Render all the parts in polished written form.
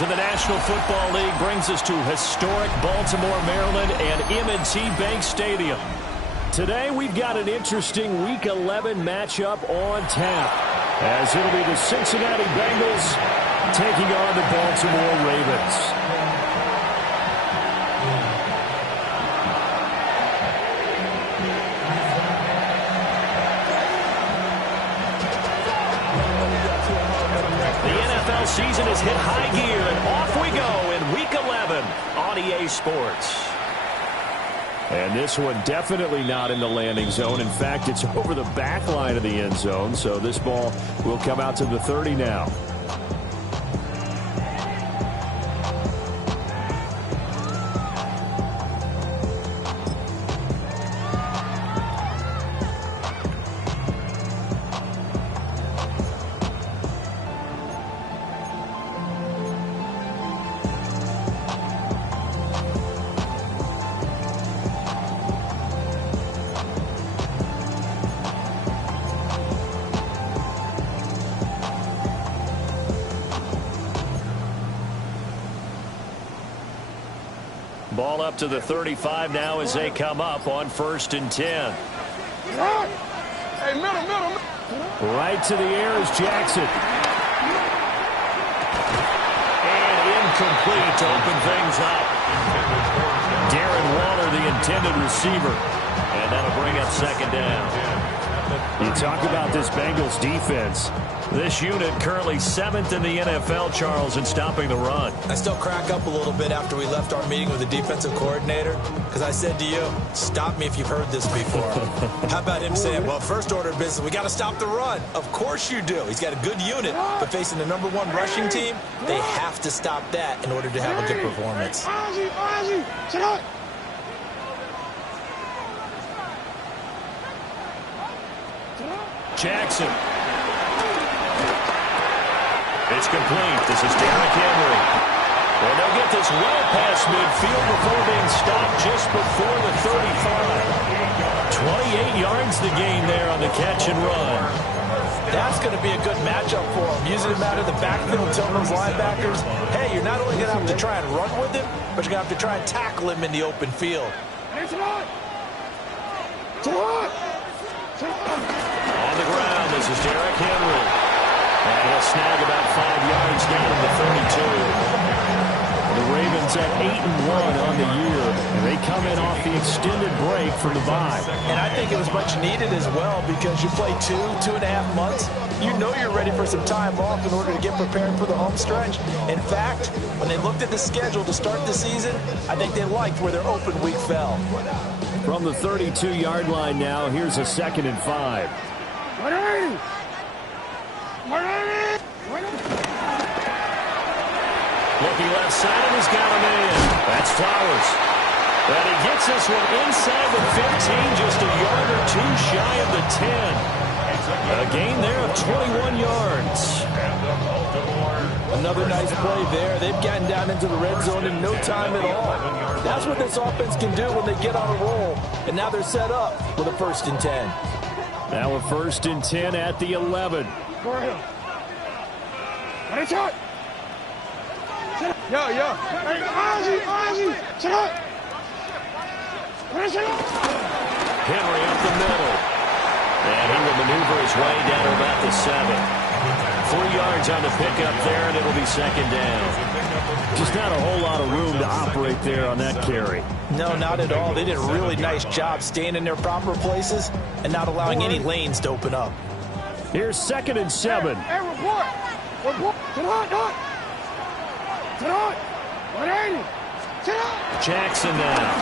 In the National Football League brings us to historic Baltimore, Maryland, and M&T Bank Stadium. Today we've got an interesting Week 11 matchup on tap, as it'll be the Cincinnati Bengals taking on the Baltimore Ravens. Season has hit high gear, and off we go in Week 11 on EA Sports. And this one definitely not in the landing zone. In fact, it's over the back line of the end zone, so this ball will come out to the 30 now. Ball up to the 35 now as they come up on 1st and 10. Hey, middle. Right to the air is Jackson. And incomplete to open things up. Darren Waller, the intended receiver. And that'll bring up 2nd down. You talk about this Bengals defense. This unit currently 7th in the NFL, Charles, in stopping the run. I still crack up a little bit after we left our meeting with the defensive coordinator, because I said to you, stop me if you've heard this before. How about him saying, well, first order of business, we got to stop the run. Of course you do. He's got a good unit, but facing the #1 rushing team, they have to stop that in order to have a good performance. Jackson. It's complete. This is Derrick Henry. And they'll get this well past midfield before being stopped just before the 35. 28 yards the gain there on the catch and run. That's going to be a good matchup for him. Using him out of the backfield, telling those linebackers, hey, you're not only going to have to try and run with him, but you're going to have to try and tackle him in the open field. On the ground, this is Derrick Henry. And he'll snag about 5 yards down to the 32. The Ravens at 8-1 on the year, and they come in off the extended break from the bye. And I think it was much needed as well, because you play 2.5 months. You know you're ready for some time off in order to get prepared for the home stretch. In fact, when they looked at the schedule to start the season, I think they liked where their open week fell. From the 32-yard line now, here's a 2nd and 5. Looking left side, and he's got him in. That's Flowers. And he gets this one inside the 15, just a yard or two shy of the 10. A gain there of 21 yards. Another nice play there. They've gotten down into the red zone in no time at all. That's what this offense can do when they get on a roll. And now they're set up with a 1st and 10. Now a 1st and 10 at the 11. Henry up the middle. And he will maneuver his way down to about the 7. 3 yards on the pickup there, and it'll be 2nd down. Just not a whole lot of room to operate there on that carry. No, not at all. They did a really nice job staying in their proper places and not allowing any lanes to open up. Here's 2nd and 7. Jackson now.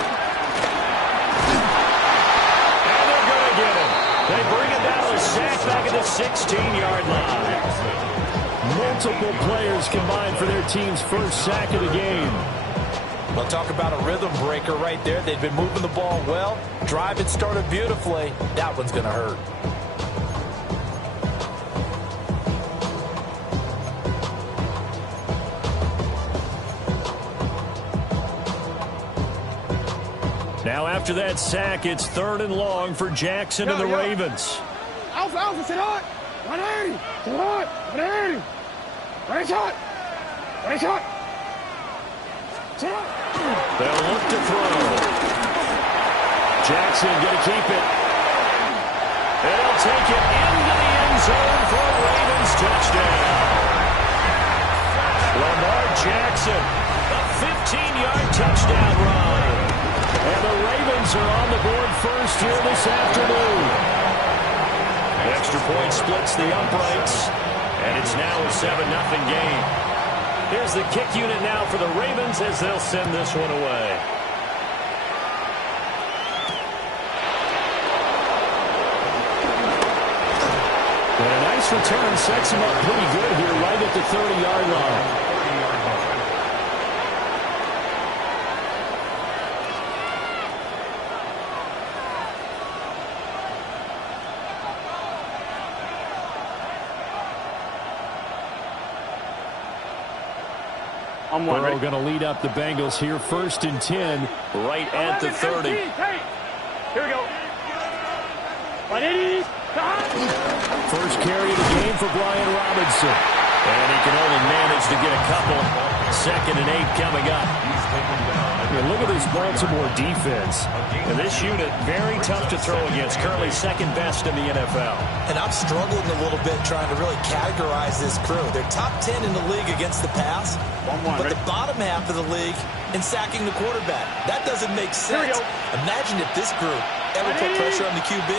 And they're going to get him. They bring it down to a sack back at the 16-yard line. Multiple players combined for their team's first sack of the game. We'll talk about a rhythm breaker right there. They've been moving the ball well. Drive it started beautifully. That one's going to hurt. Now after that sack, it's 3rd and long for Jackson and the Ravens. Alpha, sit on. 180. Sit on. 180. Ready shot. They'll look to throw. Jackson going to keep it. They'll take it into the end zone for a Ravens touchdown. Lamar Jackson, a 15-yard touchdown run. And the Ravens are on the board first here this afternoon. Extra point splits the uprights, and it's now a 7-0 game. Here's the kick unit now for the Ravens as they'll send this one away. And a nice return sets him up pretty good here right at the 30-yard line. Burrow going to lead up the Bengals here, 1st and 10, right at the 30. Here we go. First carry of the game for Brian Robinson. And he can only manage to get a couple. 2nd and 8 coming up. Yeah, look at this Baltimore defense. And this unit, very tough to throw against. Currently 2nd best in the NFL. And I'm struggling a little bit trying to really categorize this crew. They're top 10 in the league against the pass, but the bottom half of the league in sacking the quarterback. That doesn't make sense. Imagine if this group ever put pressure on the QB,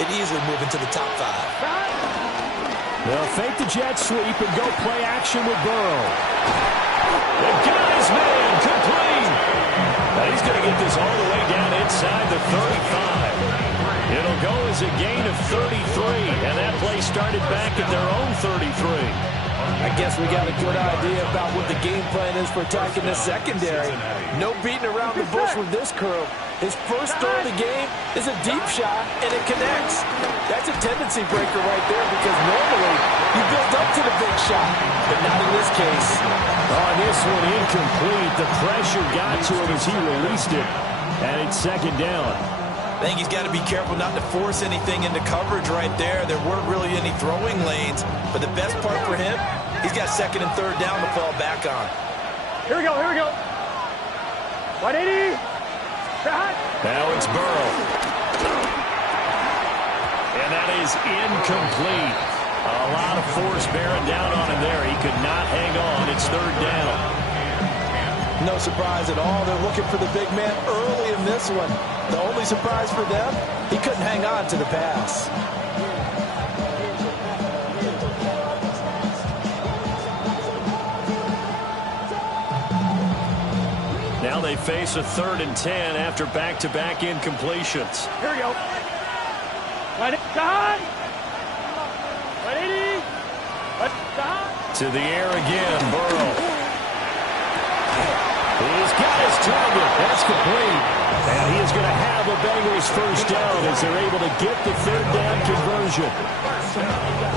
it'd easily move into the top 5. They'll fake the jet sweep and go play action with Burrow. The guy's man complete. Now he's going to get this all the way down inside the 35. It'll go as a gain of 33, and that play started back at their own 33. I guess we got a good idea about what the game plan is for attacking the secondary. No beating around the bush with this crew. His first throw of the game is a deep shot, and it connects. That's a tendency breaker right there because normally you build up to the big shot, but not in this case. On this one, incomplete. The pressure got to him as he released it, and it's 2nd down. I think he's got to be careful not to force anything into coverage right there. There weren't really any throwing lanes, but the best part for him, he's got 2nd and 3rd down to fall back on. Here we go. 180. Now it's Burrow. And that is incomplete. A lot of force bearing down on him there. He could not hang on. It's 3rd down. No surprise at all. They're looking for the big man early in this one. The only surprise for them, he couldn't hang on to the pass. Now they face a 3rd and 10 after back-to-back incompletions. Here we go. 180. To the air again, Burrow. He's got his target. That's complete. And he is going to have a Bengals first down as they're able to get the 3rd down conversion.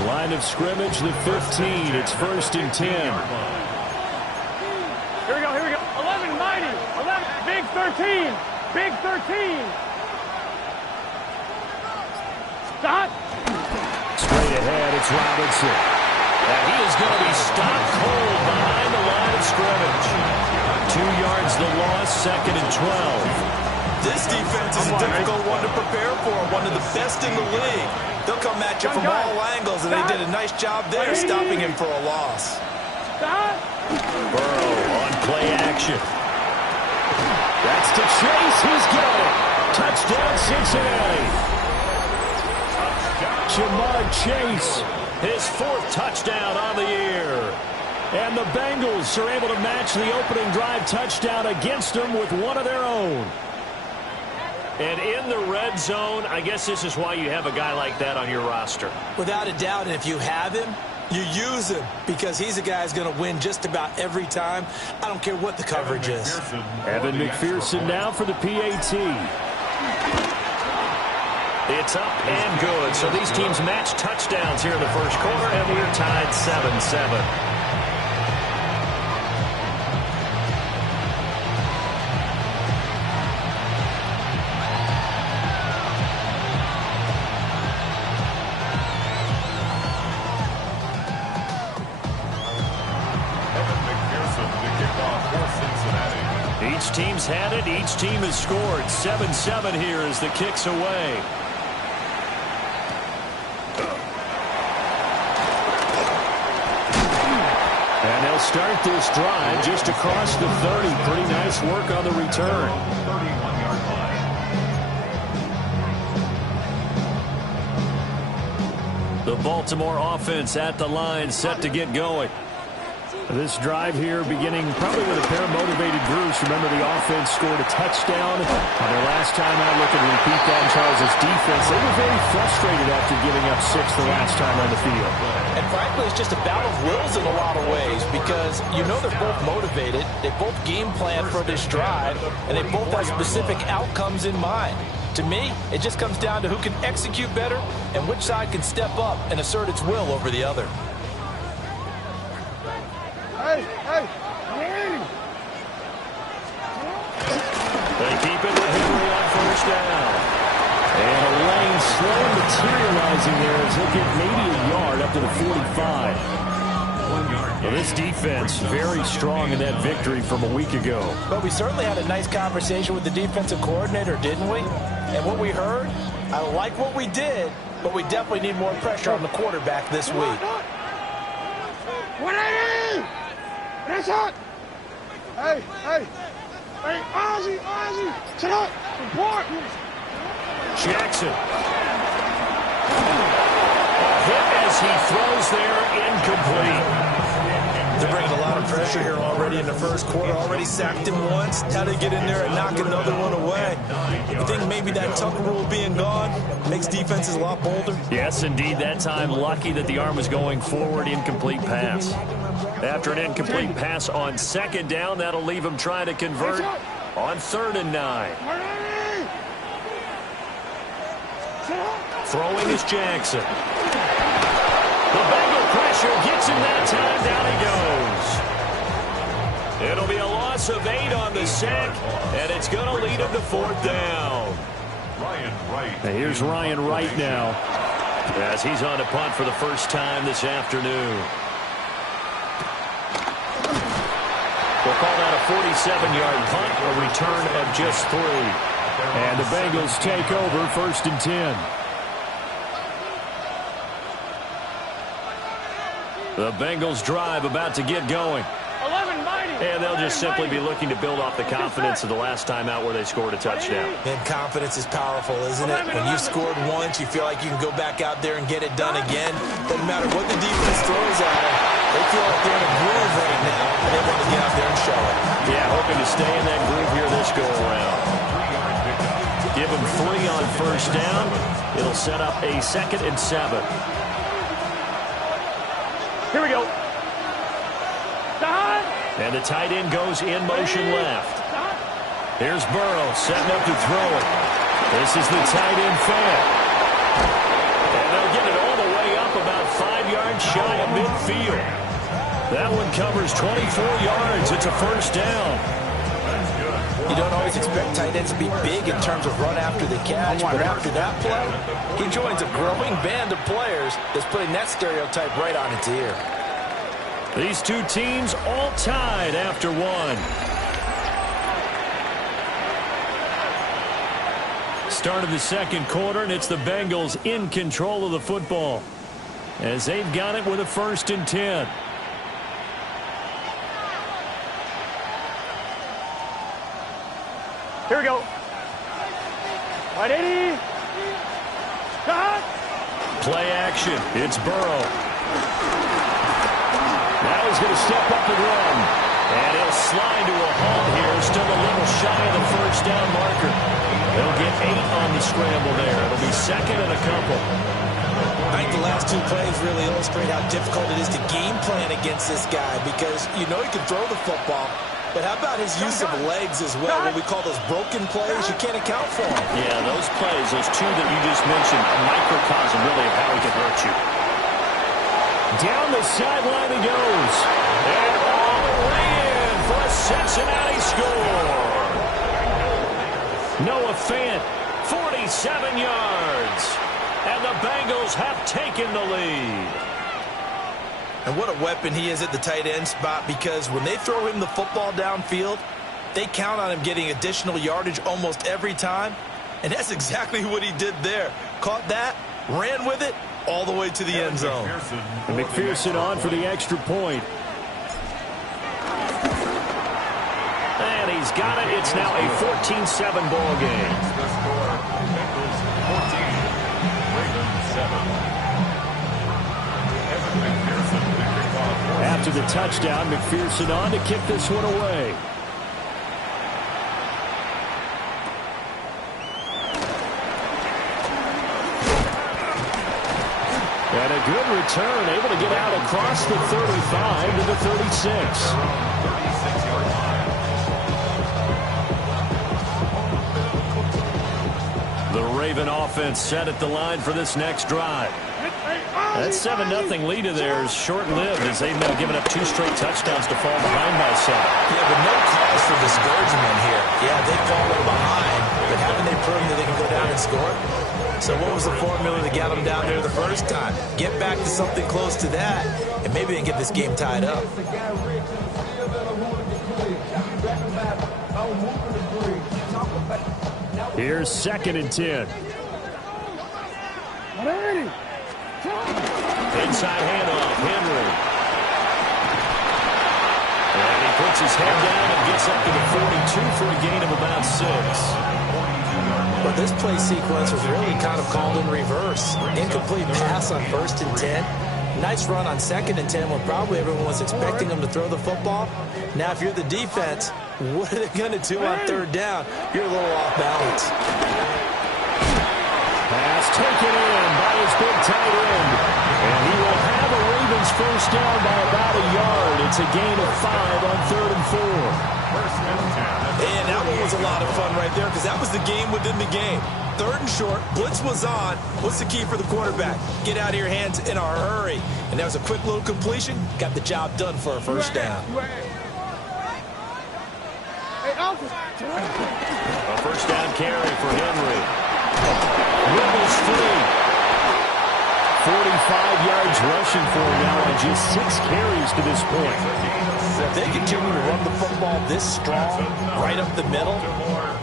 Line of scrimmage, the 15. It's 1st and 10. Here we go. 11 mighty. 11. Big 13. Big 13. Stop. Straight ahead, it's Robinson. And he is going to be stopped cold behind the line of scrimmage. 2 yards the loss, 2nd and 12. This defense is a difficult one to prepare for, one of the best in the league. They'll come at you from all angles, and they did a nice job there stopping him for a loss. Burrow on play action. That's to Chase. He's got it. Touchdown, Cincinnati. Jamar Chase, his 4th touchdown on the year. And the Bengals are able to match the opening drive touchdown against them with one of their own. And in the red zone, I guess this is why you have a guy like that on your roster. Without a doubt, and if you have him, you use him because he's a guy who's going to win just about every time. I don't care what the coverage is. Evan McPherson now for the PAT. It's up and good. So these teams match touchdowns here in the first quarter, and we're tied 7-7. Evan McPherson, the kickoff for Cincinnati. Each team's had it. Each team has scored. 7-7 here as the kick's away. And they'll start this drive just across the 30. Pretty nice work on the return. The Baltimore offense at the line, set to get going. This drive here beginning probably with a pair of motivated groups. Remember, the offense scored a touchdown on their last time out. Looking to repeat that in Charles' defense. They were very frustrated after giving up 6 the last time on the field. And frankly, it's just a battle of wills in a lot of ways because you know they're both motivated. They both game plan for this drive, and they both have specific outcomes in mind. To me, it just comes down to who can execute better and which side can step up and assert its will over the other. They keep it with Henry on first down. And a lane slow materializing there as he'll get maybe a yard up to the 45. Well, this defense very strong in that victory from a week ago. But we certainly had a nice conversation with the defensive coordinator, didn't we? And what we heard, I like what we did, but we definitely need more pressure on the quarterback this week. 180! That's hot! Hey, Ozzy! Sit up! Report! Jackson. Hit as he throws there, incomplete. They're bringing a lot of pressure here already in the first quarter. Already sacked him once. How to get in there and knock another one away. I think maybe that tuck rule being gone makes defenses a lot bolder. Yes, indeed. That time, lucky that the arm was going forward. Incomplete pass. After an incomplete pass on second down, that'll leave him trying to convert on 3rd and 9. Throwing is Jackson. The Bengal pressure gets him that time. Down he goes. It'll be a loss of 8 on the sack, and it's going to lead him to 4th down. Now here's Ryan Wright now as he's on to punt for the first time this afternoon. We'll call that a 47-yard punt, a return of just 3. And the Bengals take over 1st and 10. The Bengals drive about to get going. 11 mighty! And they'll just simply be looking to build off the confidence of the last time out where they scored a touchdown. And confidence is powerful, isn't it? When you've scored once, you feel like you can go back out there and get it done again. Doesn't matter what the defense throws at them. They feel like they're in a groove right now, and they want to get out there and show it. Yeah, hoping to stay in that groove here this go-around. Give them 3 on first down. It'll set up a 2nd and 7. Here we go. And the tight end goes in motion left. Here's Burrow setting up to throw it. This is the tight end fan. And they'll get it all the way up about 5 yards shy of midfield. That one covers 24 yards. It's a first down. You don't always expect tight ends to be big in terms of run after the catch, but after that play, he joins a growing band of players that's putting that stereotype right on its ear. These two teams all tied after 1. Start of the second quarter, and it's the Bengals in control of the football as they've got it with a 1st and 10. Here we go. 180. Cut. Play action. It's Burrow. Now he's going to step up and run. And he'll slide to a halt here. Still a little shy of the first down marker. They'll get 8 on the scramble there. It'll be 2nd and a couple. I think the last 2 plays really illustrate how difficult it is to game plan against this guy because you know he can throw the football. But how about his use of legs as well? What we call those broken plays, you can't account for them. Yeah, those plays, those 2 that you just mentioned, a microcosm really of how he can hurt you. Down the sideline he goes. And all the way in for a Cincinnati score. Noah Fant, 47 yards. And the Bengals have taken the lead. And what a weapon he is at the tight end spot because when they throw him the football downfield, They count on him getting additional yardage almost every time, and that's exactly what he did there. Caught that, ran with it, all the way to the end zone. And McPherson on for the extra point. And he's got it. It's now a 14-7 ball game. After the touchdown, McPherson on to kick this one away. And a good return, able to get out across the 35 to the 36. The Raven offense set at the line for this next drive. That 7-0 lead of theirs short-lived as they've now given up 2 straight touchdowns to fall behind by 7. Yeah, but no cause for discouragement here. Yeah, they've fallen behind, but haven't they proven that they can go down and score? So what was the formula to get them down there the first time? Get back to something close to that, and maybe they can get this game tied up. Here's 2nd and 10. Inside handoff, Henry. And he puts his head down and gets up to the 42 for a gain of about 6. But this play sequence was really kind of called in reverse. Incomplete pass on 1st and 10. Nice run on 2nd and 10 when probably everyone was expecting them to throw the football. Now, if you're the defense, what are they going to do on 3rd down? You're a little off balance. Pass taken in by his big tight end. And he will have a Ravens first down by about a yard. It's a gain of 5 on 3rd and 4. And that one was a lot of fun right there because that was the game within the game. 3rd and short, blitz was on. What's the key for the quarterback? Get out of your hands in a hurry. And that was a quick little completion. Got the job done for a first down. A first down carry for Henry. Rebels free. 45 yards rushing for him now on just 6 carries to this point. If they continue to run the football this strong, right up the middle,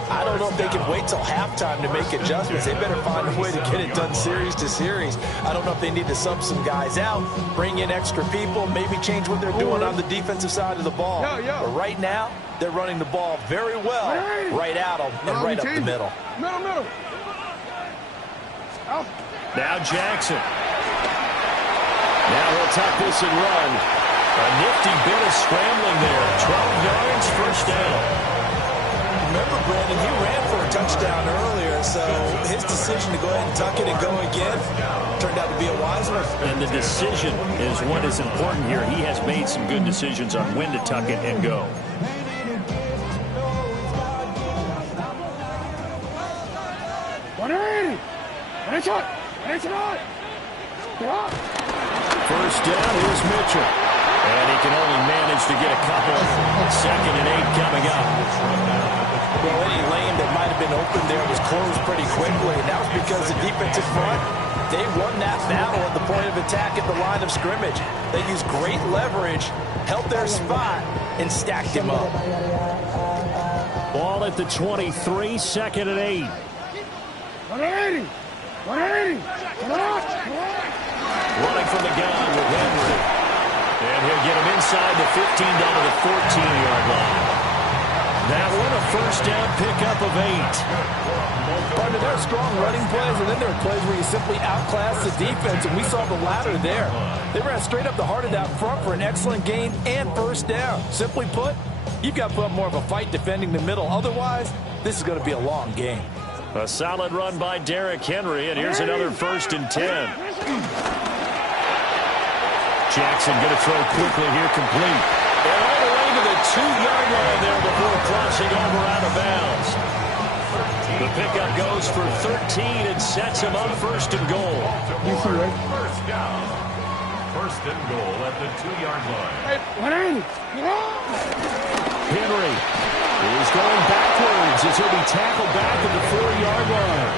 I don't know if they can wait till halftime to make adjustments. They better find a way to get it done series to series. I don't know if they need to sub some guys out, bring in extra people, maybe change what they're doing on the defensive side of the ball. But right now, they're running the ball very well right at them and right up the middle. Now Jackson. Now he'll tuck this and run. A nifty bit of scrambling there. 12 yards, first down. Remember, Brandon, he ran for a touchdown earlier, so his decision to go ahead and tuck it and go again turned out to be a wise one. And the decision is what is important here. He has made some good decisions on when to tuck it and go. First down, here's Mitchell. And he can only manage to get a couple. 2nd and 8 coming up. Well, any lane that might have been open there was closed pretty quickly, and that was because the defensive front, they won that battle at the point of attack at the line of scrimmage. They used great leverage, held their spot, and stacked him up. Ball at the 23, 2nd and 8. 180. Running from the gun with Henry. And he'll get him inside the 15 down to the 14-yard line. That one a first down pickup of 8. Partner, there are strong running plays, and then there are plays where you simply outclass the defense, and we saw the latter there. They ran straight up the heart of that front for an excellent gain and first down. Simply put, you've got to put up more of a fight defending the middle. Otherwise, this is going to be a long game. A solid run by Derrick Henry, and here's another 1st and 10. Jackson going to throw quickly here, complete. And all the way to the 2-yard line there before crossing over out of bounds. The pickup goes for 13 and sets him up 1st and goal. First down. 1st and goal at the 2-yard line. Henry is going backwards as he'll be tackled back at the 4-yard line.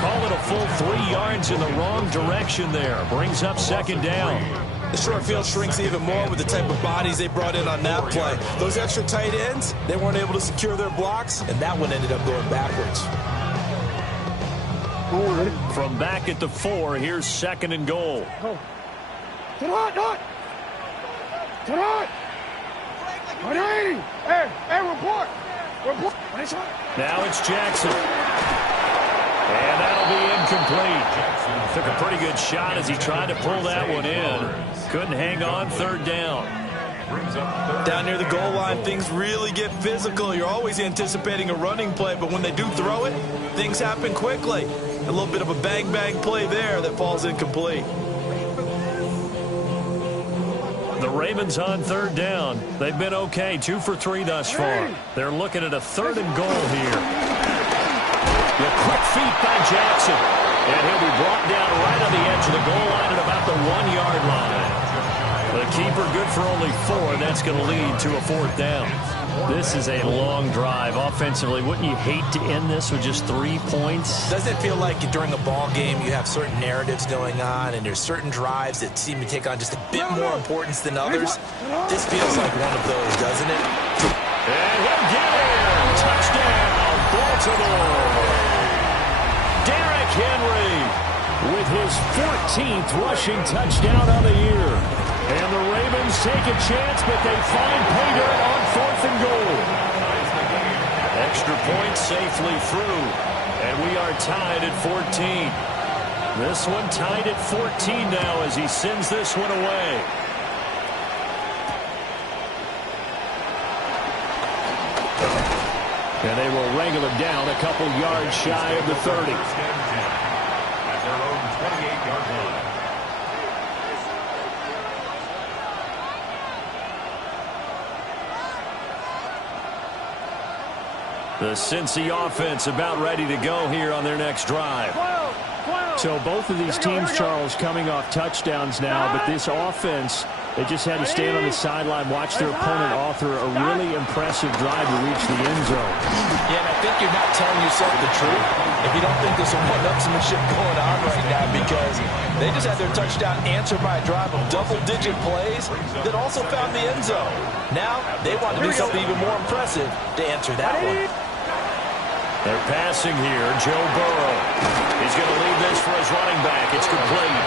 Call it a full 3 yards in the wrong direction there. Brings up second down. The short field shrinks even more with the type of bodies they brought in on that play. Those extra tight ends, they weren't able to secure their blocks, and that one ended up going backwards. From back at the 4, here's second and goal. Hey, report. Now it's Jackson. And that'll be incomplete. Took a pretty good shot as he tried to pull that one in. Couldn't hang on, third down. Down near the goal line, things really get physical. You're always anticipating a running play, but when they do throw it, things happen quickly. A little bit of a bang-bang play there that falls incomplete. The Ravens on third down. They've been okay, 2 for 3 thus far. They're looking at a third and goal here. The quick feet by Jackson. And he'll be brought down right on the edge of the goal line at about the 1-yard line. The keeper good for only 4. That's going to lead to a fourth down. This is a long drive offensively. Wouldn't you hate to end this with just 3 points? Doesn't it feel like during a ball game you have certain narratives going on and there's certain drives that seem to take on just a bit more importance than others? This feels like one of those, doesn't it? And he'll get in. Touchdown, Baltimore. Derrick Henry with his 14th rushing touchdown of the year. And the Ravens take a chance, but they find pay dirt on 4th and goal. Extra point safely through, and we are tied at 14. This one tied at 14 now as he sends this one away. And they will wrangle him down a couple yards shy of the 30. At their own 28-yard line. The Cincy offense about ready to go here on their next drive. So both of these teams, Charles, coming off touchdowns now, but this offense, they just had to stand on the sideline, watch their opponent author a really impressive drive to reach the end zone. Yeah, and I think you're not telling yourself the truth if you don't think there's some one-upsmanship going on right now, because they just had their touchdown answered by a drive of double-digit plays that also found the end zone. Now they want to do something even more impressive to answer that one. They're passing here. Joe Burrow. He's going to leave this for his running back. It's complete.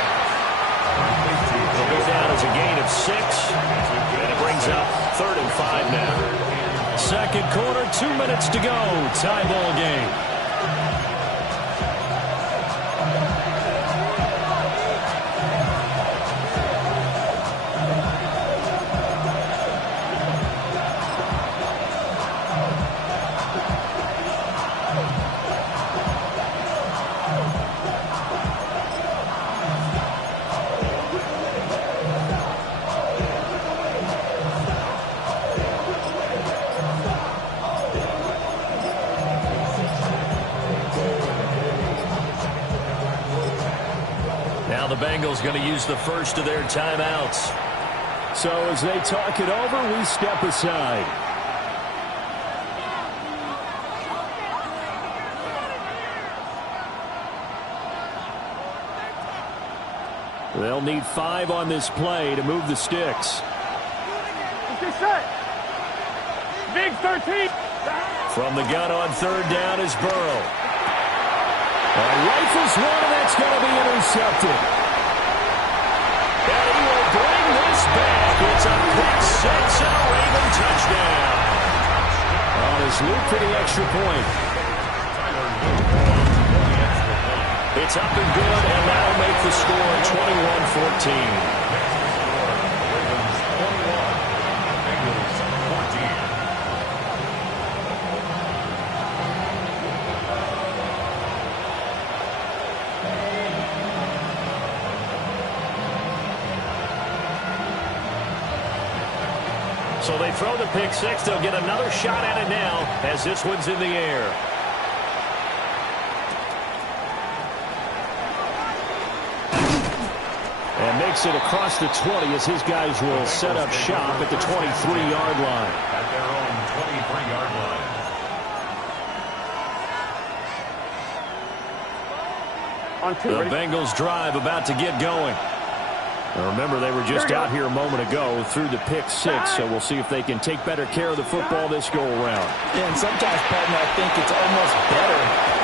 It'll go down as a gain of 6. And it brings up 3rd and 5 now. Second quarter, 2 minutes to go. Tie ball game. The Bengals going to use the first of their timeouts. So as they talk it over, we step aside. They'll need 5 on this play to move the sticks. Big 13. From the gun on third down is Burrow. Rifles one, and that's going to be intercepted. And he will bring this back. It's a quick 6 and a Raven touchdown. On his loop for the extra point. It's up and good, and that'll make the score 21-14. So they throw the pick 6. They'll get another shot at it now as this one's in the air. And makes it across the 20 as his guys will set up shop at the 23-yard line. At their own 23-yard line. On two. The Ready? Bengals drive about to get going. Now remember, they were just out here a moment ago through the pick six, so we'll see if they can take better care of the football this go-around. Yeah, and sometimes, Patton, I think it's almost better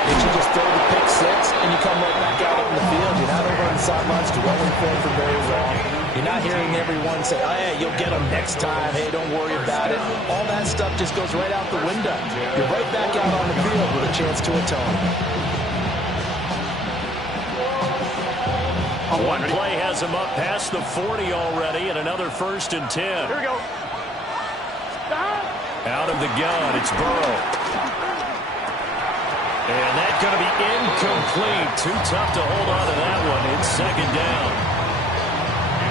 that you just throw the pick six and you come right back out on the field. You're not over on the sidelines dwelling for very long. You're not hearing everyone say, oh, yeah, you'll get them next time. Hey, don't worry about it. All that stuff just goes right out the window. You're right back out on the field with a chance to atone. One play has him up past the 40 already, and another 1st and 10. Here we go. Stop. Out of the gun, it's Burrow. And that's going to be incomplete. Too tough to hold on to that one. It's 2nd down.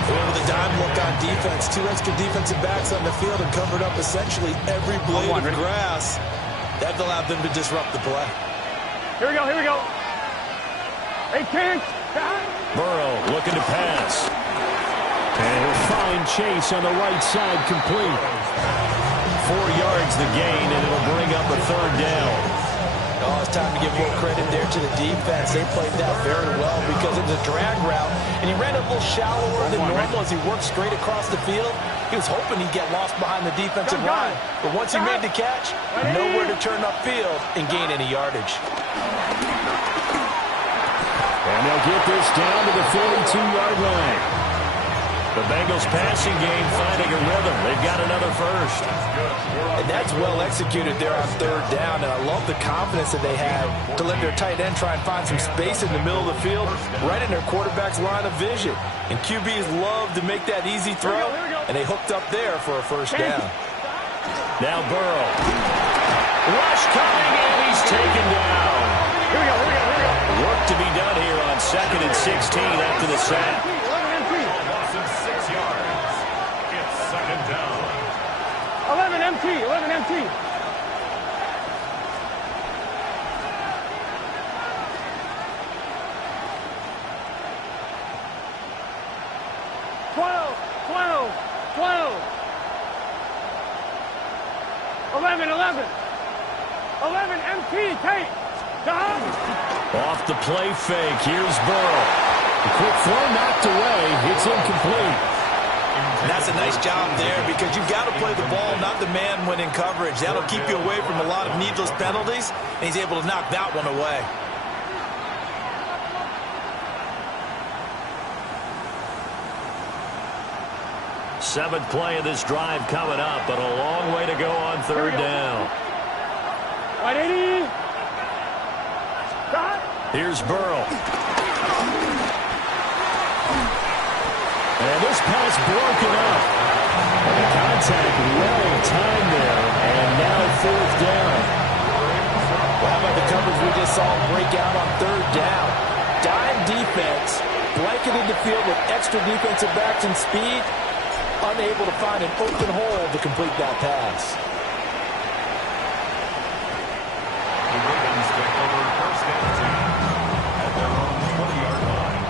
With a dime look on defense, 2 extra defensive backs on the field and covered up essentially every blade of grass. That allowed them to disrupt the play. Here we go. Here we go. 8-10. Burrow looking to pass. And he'll find Chase on the right side, complete. 4 yards the gain, and it'll bring up a 3rd down. Oh, it's time to give more credit there to the defense. They played that very well because it was a drag route, and he ran a little shallower than normal as he worked straight across the field. He was hoping he'd get lost behind the defensive line, but once he made the catch, nowhere to turn upfield and gain any yardage. And they'll get this down to the 42-yard line. The Bengals passing game finding a rhythm. They've got another 1st. And that's well executed there on 3rd down, and I love the confidence that they had to let their tight end try and find some space in the middle of the field, right in their quarterback's line of vision. And QBs love to make that easy throw, and they hooked up there for a 1st down. Now Burrow. Rush coming, and he's taken down. Here we go. Here we go. Here we go. Work to be done here on 2nd and 16 after the sack. Loss of 6 yards. It's 2nd down. 11 MT. 11 MT. Twelve. 11 MT. Tate. Off the play fake. Here's Burrow. The quick throw knocked away. It's incomplete. And that's a nice job there because you've got to play the ball, not the man when in coverage. That'll keep you away from a lot of needless penalties, and he's able to knock that one away. Seventh play of this drive coming up, but a long way to go on 3rd down. Right 80. Here's Burrow. And this pass broken up. And the contact well timed there. And now 4th down. Well, how about the coverage we just saw break out on 3rd down? Dime defense, blanketed the field with extra defensive backs and speed, unable to find an open hole to complete that pass. The Ravens take over 1st and 10 at their own 20-yard line.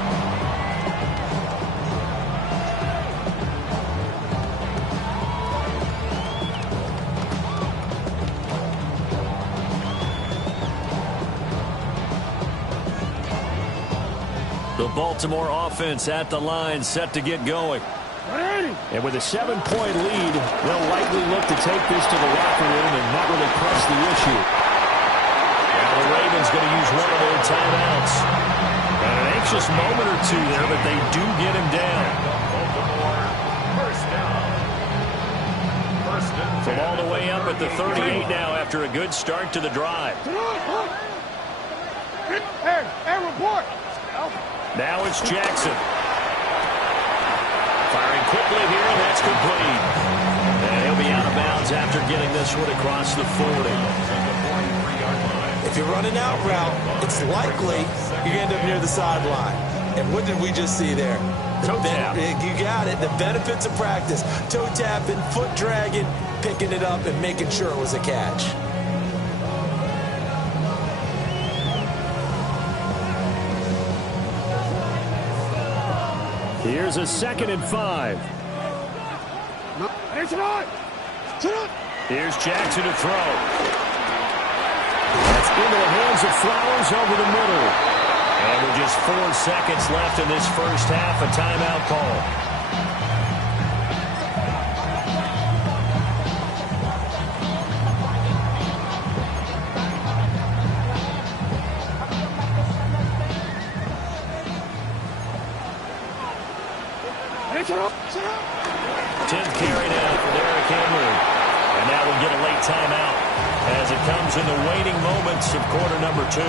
The Baltimore offense at the line, set to get going. And with a 7-point lead, they'll likely look to take this to the locker room and not really press the issue. Now the Ravens going to use one of their timeouts. Got an anxious moment or two there, but they do get him down. Baltimore, 1st down. 1st and 10. From all the way up at the 38 now after a good start to the drive. Air report. Now it's Jackson. Firing quickly here, and that's complete. And he'll be out of bounds after getting this one across the 40. If you're running out route, it's likely you end up near the sideline. And what did we just see there? Toe tap. You got it. The benefits of practice. Toe tapping, foot dragging, picking it up, and making sure it was a catch. Here's a 2nd and 5. Here's Jackson to throw. That's into the hands of Flowers over the middle. And with just 4 seconds left in this first half, a timeout call. Tenth carry now for Derrick Henry. And now we'll get a late timeout as it comes in the waning moments of quarter number 2.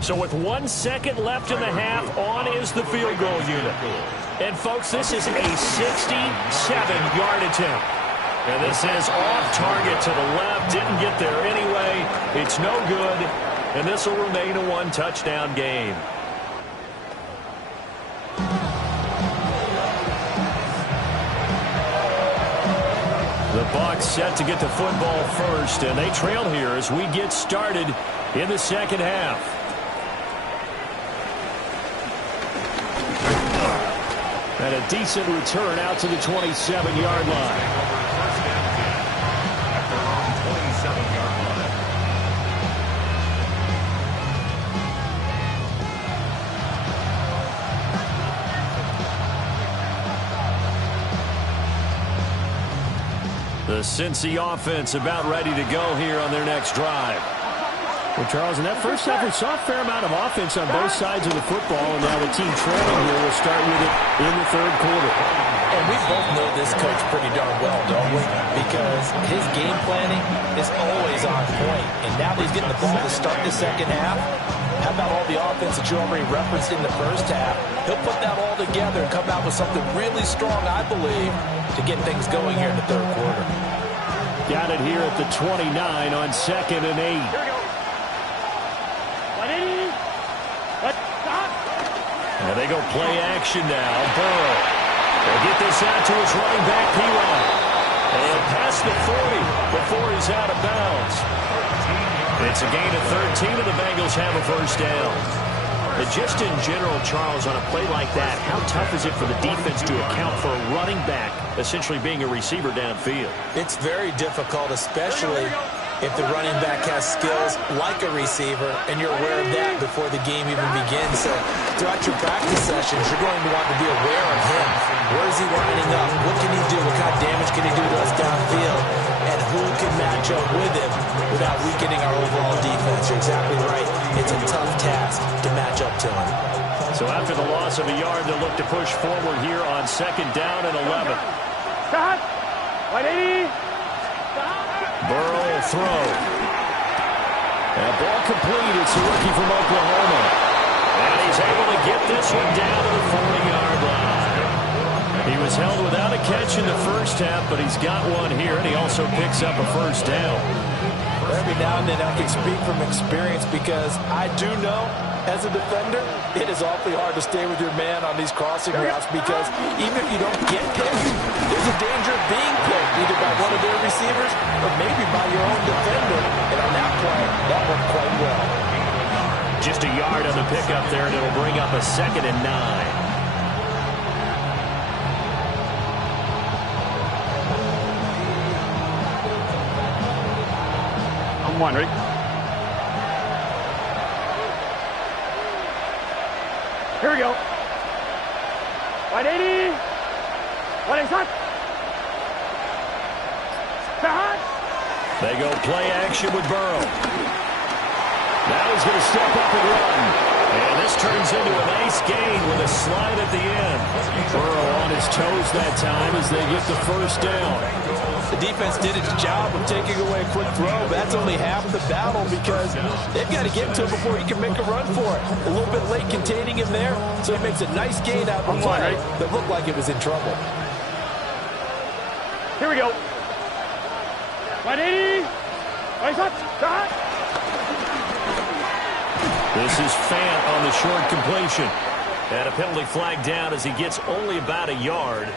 So with 1 second left in the half, on is the field goal unit. And, folks, this is a 67-yard attempt. And this is off target to the left. Didn't get there anyway. It's no good. And this will remain a one-touchdown game. The Bucs set to get the football first. And they trail here as we get started in the second half. And a decent return out to the 27-yard line. The Cincy offense about ready to go here on their next drive. Well, Charles, in that first half, we saw a fair amount of offense on both sides of the football, and now the team trailing here will start with it in the third quarter. And we both know this coach pretty darn well, don't we? Because his game planning is always on point. And now that he's getting the ball to start the second half, how about all the offense that you already referenced in the first half? He'll put that all together and come out with something really strong, I believe, to get things going here in the third quarter. Got it here at the 29 on 2nd and 8. And they go play action now. Burrow will get this out to his running back, P-Rod. And past the 40 before he's out of bounds. It's a gain of 13, and the Bengals have a first down. And just in general, Charles, on a play like that, how tough is it for the defense to account for a running back essentially being a receiver downfield? It's very difficult, especially if the running back has skills like a receiver, and you're aware of that before the game even begins. So throughout your practice sessions, you're going to want to be aware of him. Where is he lining up? What can he do? What kind of damage can he do to us downfield? And who can match up with him without weakening our overall defense? You're exactly right. It's a tough task to match up to him. So after the loss of a yard, they'll look to push forward here on 2nd down and 11. Stop. 180. Burrow will throw. And ball complete. It's a rookie from Oklahoma. And he's able to get this one down to the 40-yard line. He was held without a catch in the first half, but he's got one here, and he also picks up a first down. Every now and then I can speak from experience because I do know, as a defender, it is awfully hard to stay with your man on these crossing routes because even if you don't get picked, there's a danger of being picked either by one of their receivers or maybe by your own defender. And on that play, that worked quite well. Just a yard on the pickup there, and it'll bring up a 2nd and 9. I'm one, ready? Here we go. 180. 180. They go play action with Burrow. Now he's going to step up and run. And this turns into a nice gain with a slide at the end. Burrow on his toes that time as they get the first down. The defense did its job of taking away a quick throw, but that's only half the battle because they've got to get to him before he can make a run for it. A little bit late containing him there, so he makes a nice gain out of a play that looked like it was in trouble. Here we go. 180. This is Fant on the short completion. And a penalty flag down as he gets only about a yard.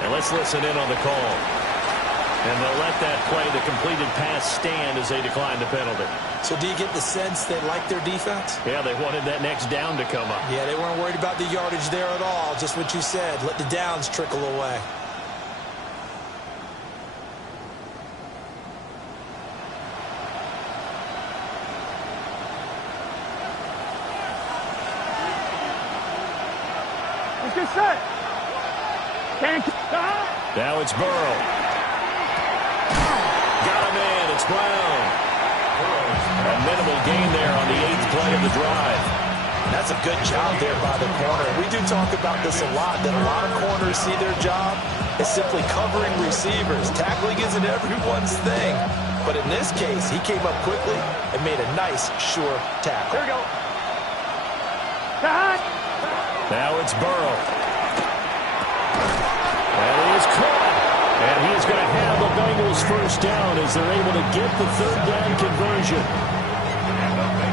And let's listen in on the call. And they'll let that play, the completed pass, stand as they decline the penalty. So do you get the sense they like their defense? Yeah, they wanted that next down to come up. Yeah, they weren't worried about the yardage there at all. Just what you said. Let the downs trickle away. Let's get set. Now it's Burrow. Got a man. It's Brown. A minimal gain there on the 8th play of the drive. That's a good job there by the corner. We do talk about this a lot, that a lot of corners see their job as simply covering receivers. Tackling isn't everyone's thing. But in this case, he came up quickly and made a nice, sure tackle. Here we go. Now it's Burrow. And he is caught. And he is going to have the Bengals first down as they're able to get the 3rd down conversion.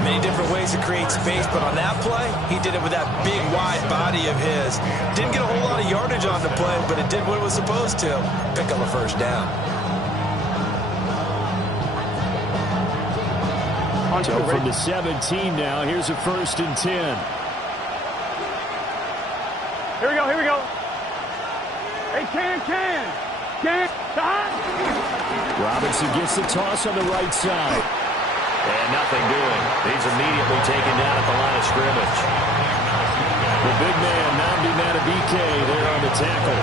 Many different ways to create space, but on that play, he did it with that big, wide body of his. Didn't get a whole lot of yardage on the play, but it did what it was supposed to. Pick up a first down. So from the 17 now, here's a 1st and 10. Here we go, here we go. Hey, can. Robinson gets the toss on the right side. And nothing doing. He's immediately taken down at the line of scrimmage. The big man, Nnamdi Madubuike, there on the tackle.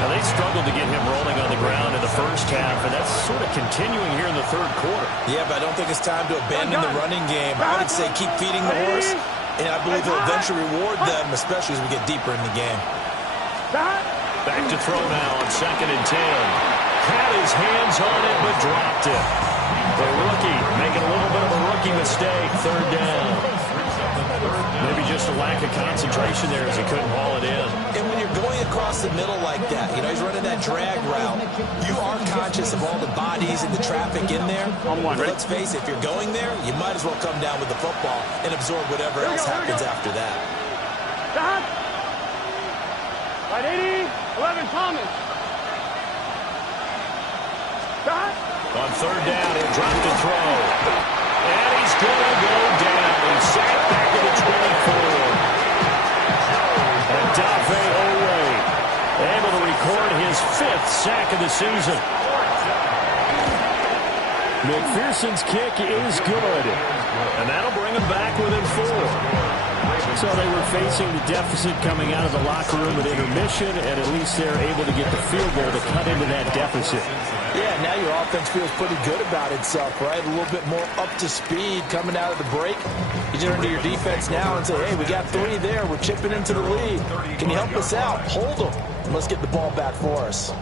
Now, they struggled to get him rolling on the ground in the first half, and that's sort of continuing here in the 3rd quarter. Yeah, but I don't think it's time to abandon the running game. I would say keep feeding the horse, and I believe he'll eventually reward them, especially as we get deeper in the game. Back to throw now on 2nd and 10. Had his hands on it, but dropped it. The rookie making a little bit of a rookie mistake. 3rd down. Maybe just a lack of concentration there as he couldn't haul it in. And when you're going across the middle like that, you know, he's running that drag route, you are conscious of all the bodies and the traffic in there. But let's face it, if you're going there, you might as well come down with the football and absorb whatever else happens after that. Right, 80, 11, Thomas. On 3rd down, he'll drop the throw. And he's going to go down. He's sacked back to the 24. And Dafe Owe able to record his 5th sack of the season. McPherson's kick is good. And that'll bring him back within 4. So they were facing the deficit coming out of the locker room at intermission, and at least they're able to get the field goal to cut into that deficit. Yeah, now your offense feels pretty good about itself, right? A little bit more up to speed coming out of the break. You turn to your defense now and say, hey, we got 3 there. We're chipping into the lead. Can you help us out? Hold them. And let's get the ball back for us.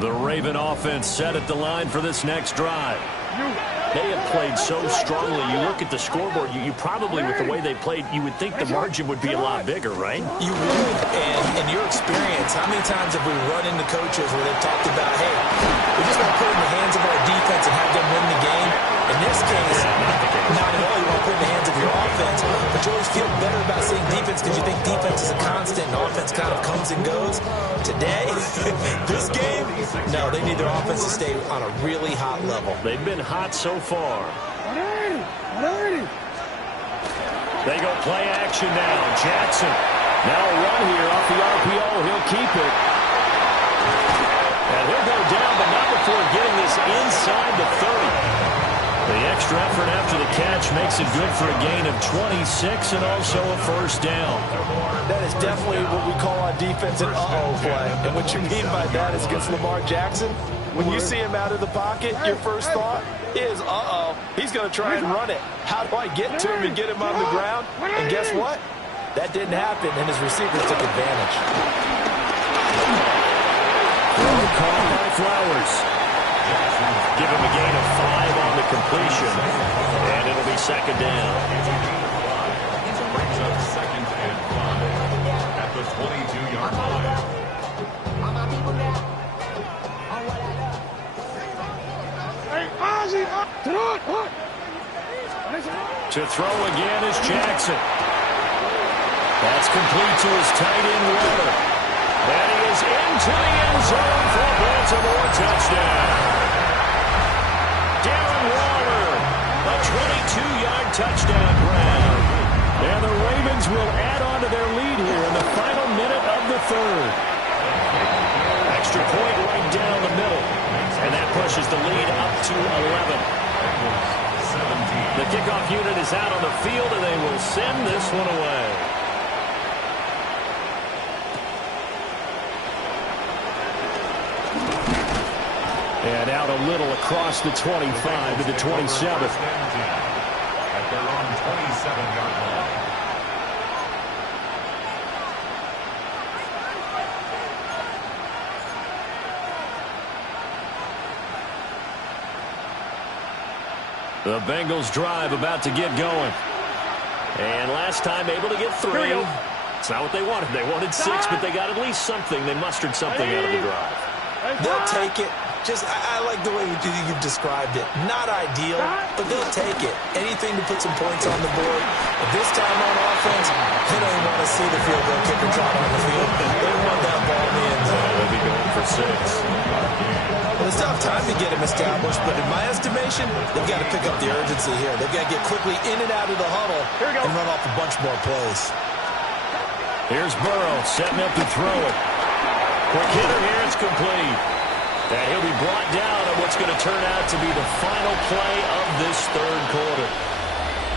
The Raven offense set at the line for this next drive. They have played so strongly. You look at the scoreboard, you probably, with the way they played, you would think the margin would be a lot bigger, right? You would. And in your experience, how many times have we run into coaches where they've talked about, hey, we just want to put it in the hands of our defense and have them win the game? In this case, not at all. You want to put it in the hands of your offense, but you always feel better about seeing defense because you think defense is a constant and offense kind of comes and goes. Today, this game, no, they need their offense to stay on a really hot level. They've been hot so far. They go play action now. Jackson. Now a run here off the RPO. He'll keep it. And he'll go down, but not before getting this inside the 30. The extra effort after the catch makes it good for a gain of 26 and also a first down. That is definitely what we call on defense an uh-oh play. And what you mean by that is against Lamar Jackson, when you see him out of the pocket, your first thought is, uh-oh, he's going to try and run it. How do I get to him and get him on the ground? And guess what? That didn't happen, and his receivers took advantage. Call by Flowers. Give him a gain of 5 on the completion, and it'll be 2nd down. Brings up 2nd and 5 at the 22-yard line. Hey, Ozzy, throw it, To throw again is Jackson. That's complete to his tight end, Waller. And he is into the end zone for a Baltimore touchdown. Darren Waller, a 22-yard touchdown grab. And the Ravens will add on to their lead here in the final minute of the third. Extra point right down the middle. And that pushes the lead up to 11. The kickoff unit is out on the field, and they will send this one away. And out a little across the 25 to the 27. At their own 27-yard line. The Bengals drive about to get going. And last time able to get 3. It's not what they wanted. They wanted 6, but they got at least something. They mustered something out of the drive. They'll take it. I like the way you've described it. Not ideal, but they'll take it. Anything to put some points on the board. But this time on offense, they don't want to see the field goal kicker trot on the field. They want that ball in the end zone. They'll be going for 6. Well, it's tough time to get him established, but in my estimation, they've got to pick up the urgency here. They've got to get quickly in and out of the huddle and run off a bunch more plays. Here's Burrow setting up to throw it. Quick hitter here, it's complete. And he'll be brought down on what's going to turn out to be the final play of this third quarter.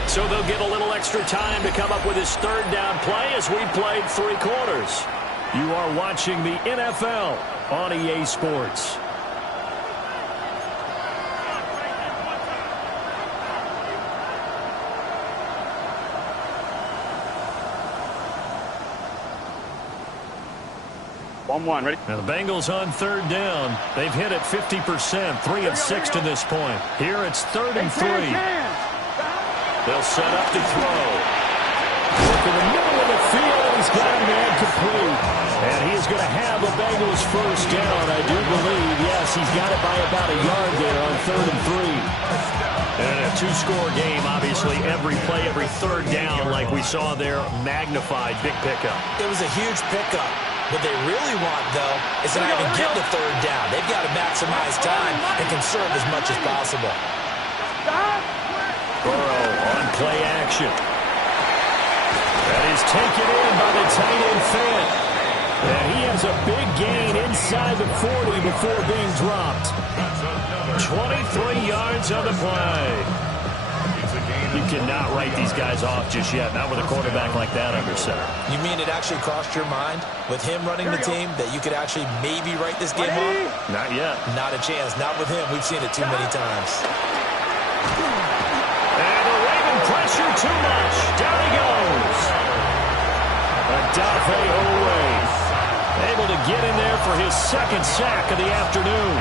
So they'll get a little extra time to come up with his third down play as we played 3 quarters. You are watching the NFL on EA Sports. Ready? Now the Bengals on third down. They've hit it 50%, 3 of 6 to this point. Here it's 3rd and 3. They'll set up to throw. Look in the middle of the field. He's got a man complete. And he's going to have the Bengals first down, I do believe. Yes, he's got it by about a yard there on 3rd and 3. And a 2-score game, obviously, every play, every third down, like we saw there, magnified, big pickup. It was a huge pickup. What they really want, though, is to not even get the third down. They've got to maximize time and conserve as much as possible. Burrow on play action. That is taken in by the tight end Fant. And he has a big gain inside the 40 before being dropped. 23 yards on the play. You cannot write these guys off just yet, not with a quarterback like that under center. You mean it actually crossed your mind with him running the team that you could actually maybe write this game off? Not yet. Not a chance. Not with him. We've seen it too many times. And the Raven pressure too much. Down he goes. Adafe Owe able to get in there for his 2nd sack of the afternoon.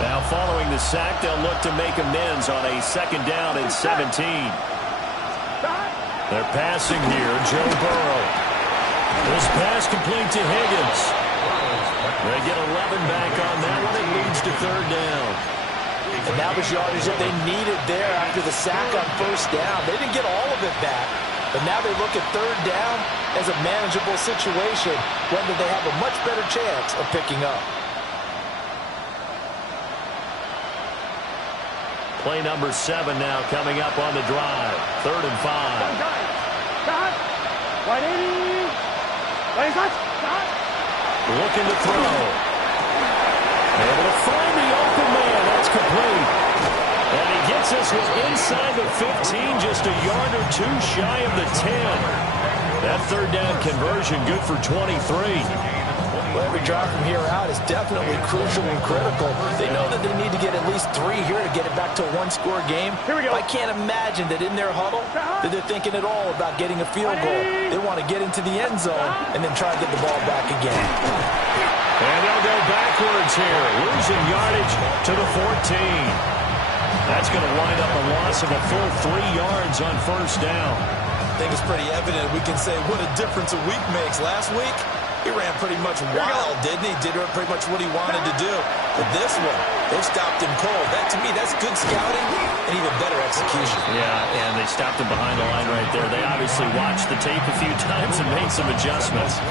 Now following the sack, they'll look to make amends on a 2nd down and 17. They're passing here, Joe Burrow. This pass complete to Higgins. They get 11 back on that one. It leads to 3rd down. And that was yardage that they needed there after the sack on 1st down. They didn't get all of it back, but now they look at 3rd down as a manageable situation, one that they have a much better chance of picking up. Play number 7 now coming up on the drive. 3rd and 5. Looking to throw. Able to find the open man. That's complete. And he gets us inside the 15, just a yard or 2 shy of the 10. That 3rd down conversion good for 23. Well, every drive from here out is definitely crucial and critical. They know that they need to get at least 3 here to get it back to a 1-score game. Here we go. I can't imagine that in their huddle that they're thinking at all about getting a field goal. They want to get into the end zone and then try to get the ball back again. And they'll go backwards here, losing yardage to the 14. That's going to wind up a loss of a full 3 yards on 1st down. I think it's pretty evident. We can say what a difference a week makes. Last week, he ran pretty much wild, didn't he? Did pretty much what he wanted to do. But this one, they stopped him cold. That, to me, that's good scouting and even better execution. Yeah, and they stopped him behind the line right there. They obviously watched the tape a few times and made some adjustments.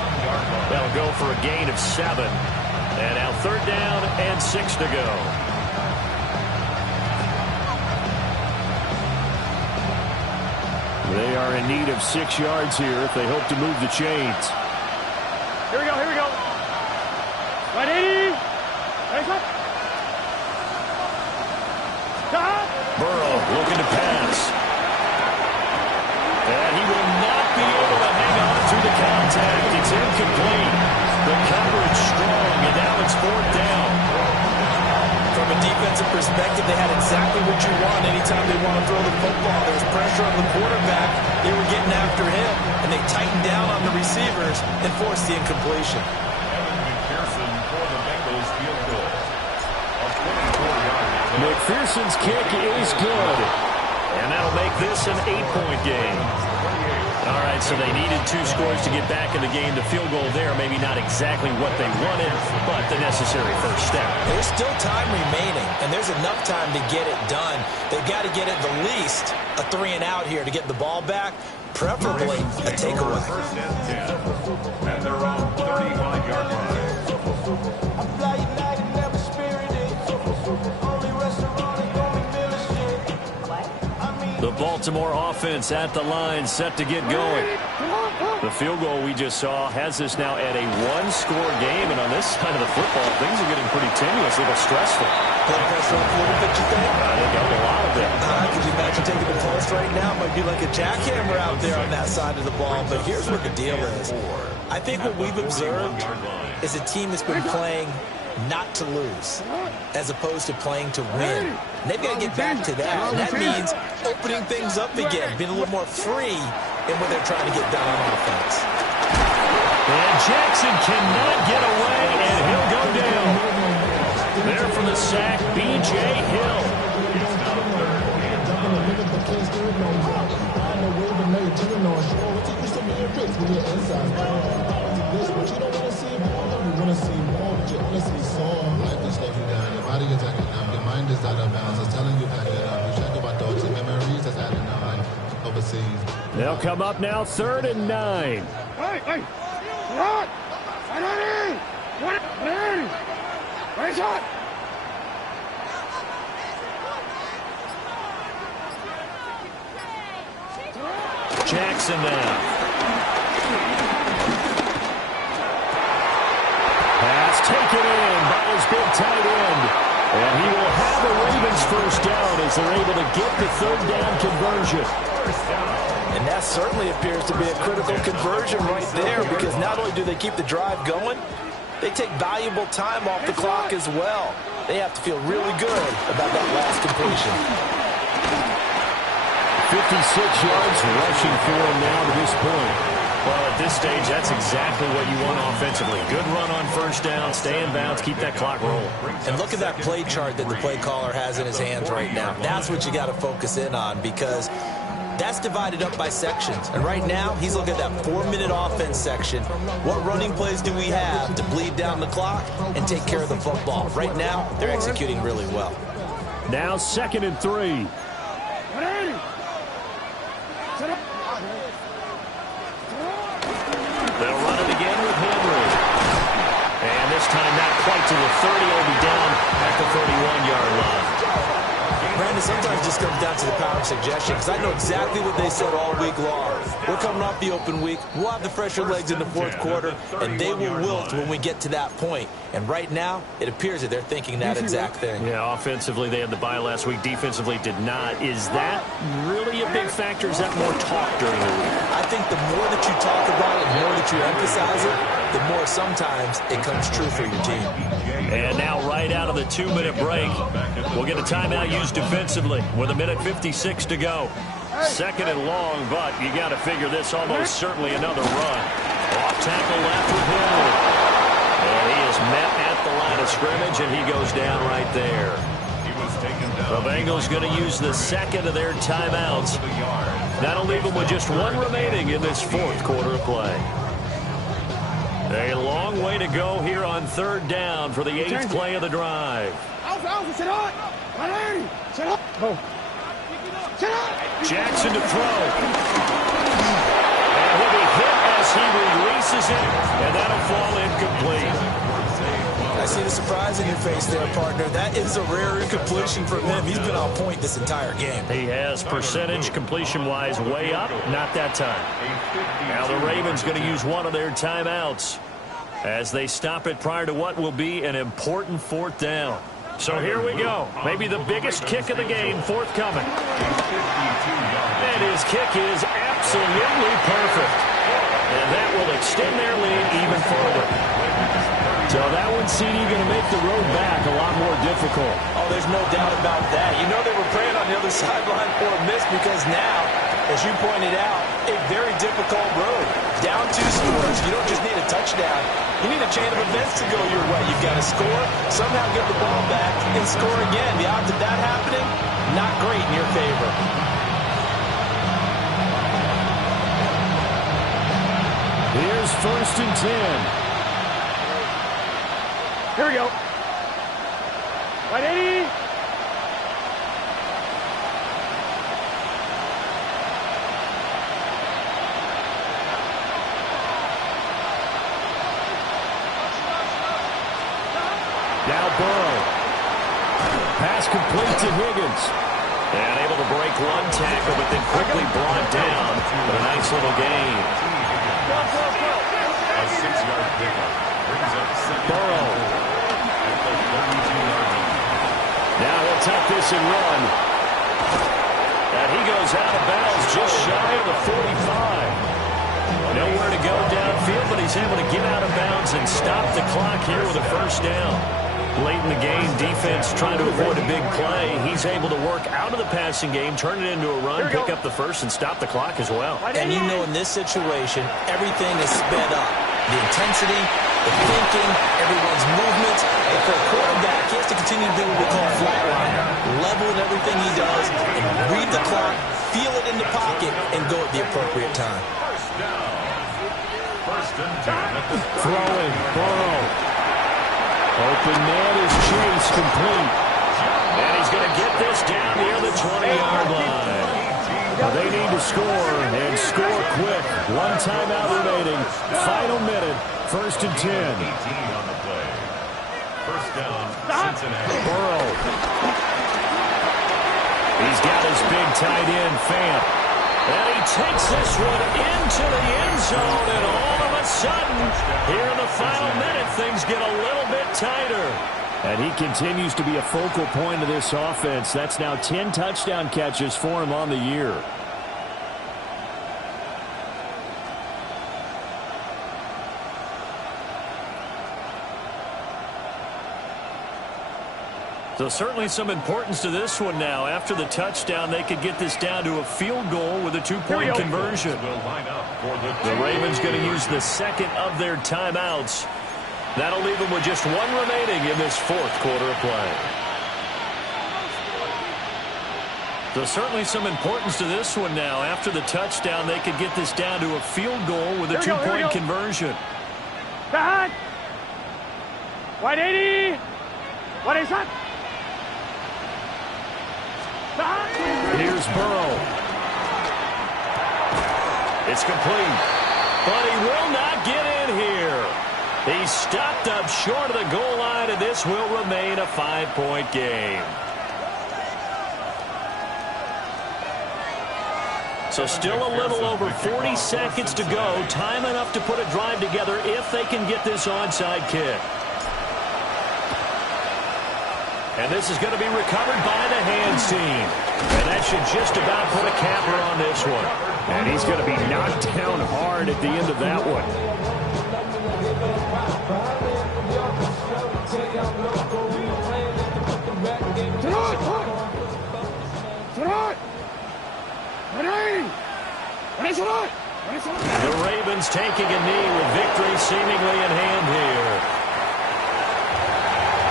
That'll go for a gain of 7. And now 3rd down and 6 to go. They are in need of 6 yards here if they hope to move the chains. Here we go, here we go. Right, 80. Nice up. Stop. Burrow looking to pass. And he will not be able to hang on through the contact. It's incomplete. The coverage strong, and now it's 4th down. From a defensive perspective, they had exactly what you want anytime they want to throw the football. There was pressure on the quarterback. They were getting after him, and they tightened down on the receivers and forced the incompletion. McPherson for the Bengals field goal. A 24-yard. McPherson's kick is good. And that'll make this an 8-point game. All right, so they needed 2 scores to get back in the game. The field goal there, maybe not exactly what they wanted, but the necessary first step. There's still time remaining, and there's enough time to get it done. They've got to get at the least a 3-and-out here to get the ball back, preferably a takeaway. First and 10. At their own 35-yard line. The Baltimore offense at the line, set to get going. The field goal we just saw has us now at a 1-score game, and on this side of the football, things are getting pretty tenuous, a little stressful. Blood pressure up a little bit, you think? I think up a lot of it. Could you imagine taking the pulse right now? Might be like a jackhammer out there on that side of the ball, but here's what the deal is. I think what we've observed is a team that's been playing not to lose, as opposed to playing to win. And they've got to get back to that, and that means opening things up again, being a little more free in what they're trying to get done on offense. And Jackson cannot get away, and he'll go down. There for the sack, B.J. Hill. Your mind is out of bounds. It's telling you pack it up. You check about thoughts and memories that's adding on overseas. They'll come up now, 3rd and 9. Hey! What? What? Where's that? Jackson now. Pass taken in by his big tight end. And he will have the Ravens first down as they're able to get the 3rd down conversion. And that certainly appears to be a critical conversion right there, because not only do they keep the drive going, they take valuable time off the clock as well. They have to feel really good about that last completion. 56 yards rushing for him now to this point. Well, at this stage, that's exactly what you want offensively. Good run on first down, stay in bounds, keep that clock rolling. And look at that play chart that the play caller has in his hands right now. That's what you got to focus in on, because that's divided up by sections. And right now, he's looking at that 4-minute offense section. What running plays do we have to bleed down the clock and take care of the football? Right now, they're executing really well. Now 2nd and 3. They'll run it again with Henry. And this time not quite to the 30. He'll be down at the 31-yard line. Brandon, sometimes it just comes down to the power of suggestion, because I know exactly what they said all week long. We're coming off the open week. We'll have the fresher legs in the 4th quarter, and they will wilt when we get to that point. And right now, it appears that they're thinking that exact thing. Yeah, offensively, they had the bye last week. Defensively, did not. Is that really a big factor? Is that more talk during the week? I think the more that you talk about it, the more that you emphasize it, the more sometimes it comes true for your team. And now right out of the 2-minute break, we'll get a timeout used defensively with 1:56 to go. 2nd and long, but you got to figure this almost certainly another run. Off tackle left with Henry. And he is met at the line of scrimmage, and he goes down right there. He was The Bengals going to use the second of their timeouts. That'll leave them with just one remaining in this fourth quarter of play. A long way to go here on third down for the 8th play of the drive. Jackson to throw. And he'll be hit as he releases it, and that'll fall incomplete. I see the surprise in your face there, partner. That is a rare incompletion from him. He's been on point this entire game. He has percentage completion-wise way up, not that time. Now the Ravens going to use one of their timeouts as they stop it prior to what will be an important fourth down. So here we go. Maybe the biggest kick of the game forthcoming. And his kick is absolutely perfect. And that will extend their lead even further. So that one, CD, going to make the road back a lot more difficult. Oh, there's no doubt about that. You know they were praying on the other sideline for a miss because now, as you pointed out, a very difficult road. Down 2 scores. You don't just need a touchdown. You need a chain of events to go your way. You've got to score, somehow get the ball back, and score again. The odds of that happening, not great in your favor. Here's 1st and 10. Here we go. Right, 80. Now Burrow. Pass complete to Higgins. And able to break one tackle, but then quickly brought down. But a nice little gain. A 6-yard pickup. Brings up Burrow. Now he'll tuck this and run. And he goes out of bounds just shy of the 45. Nowhere to go downfield, but he's able to get out of bounds and stop the clock here with a first down. Late in the game, defense trying to avoid a big play. He's able to work out of the passing game, turn it into a run, pick up the first, and stop the clock as well. And you know in this situation, everything is sped up. The intensity, the thinking, everyone's movement. And for a quarterback, he has to continue to do what we call flatliner. Level in everything he does, and read the clock, feel it in the pocket, and go at the appropriate time. First and 10. Throwing. Burrow. Open man is Chase, complete. And he's going to get this down near the 20-yard line. Well, they need to score, and score quick. One timeout remaining. Final minute. 1st and 10. 18 on the play. First down, Cincinnati. Burrow. He's got his big tight end, Fant. And he takes this one into the end zone, and all of a sudden, here in the final minute, things get a little bit tighter. And he continues to be a focal point of this offense. That's now 10 touchdown catches for him on the year. So certainly some importance to this one now. After the touchdown, they could get this down to a field goal with a 2-point conversion. The Ravens going to use the second of their timeouts. That'll leave them with just one remaining in this fourth quarter of play. So certainly some importance to this one now. After the touchdown, they could get this down to a field goal with a 2-point conversion. Back. Right, 80. What is that? Here's Burrow. It's complete. But he will not get in here. He's stopped up short of the goal line, and this will remain a 5-point game. So still a little over 40 seconds to go. Time enough to put a drive together if they can get this onside kick. And this is going to be recovered by the hands team. And that should just about put a capper on this one. And he's going to be knocked down hard at the end of that one. The Ravens taking a knee with victory seemingly in hand here.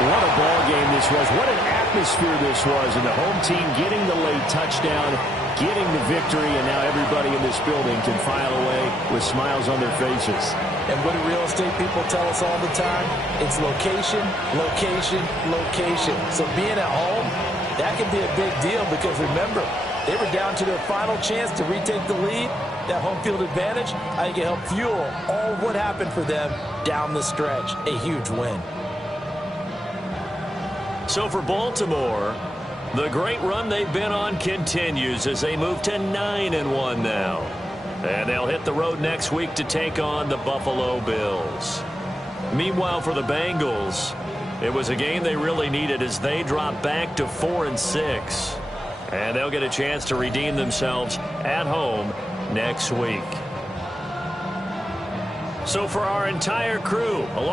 What a ball game this was. What an atmosphere this was, and the home team getting the late touchdown, getting the victory, and now everybody in this building can file away with smiles on their faces. And what do real estate people tell us all the time? It's location, location, location. So being at home, that can be a big deal because remember, they were down to their final chance to retake the lead. That home field advantage, I think it helped fuel all what happened for them down the stretch. A huge win. So for Baltimore, the great run they've been on continues as they move to 9-1 now. And they'll hit the road next week to take on the Buffalo Bills. Meanwhile, for the Bengals, it was a game they really needed as they drop back to 4-6. And they'll get a chance to redeem themselves at home next week. So for our entire crew,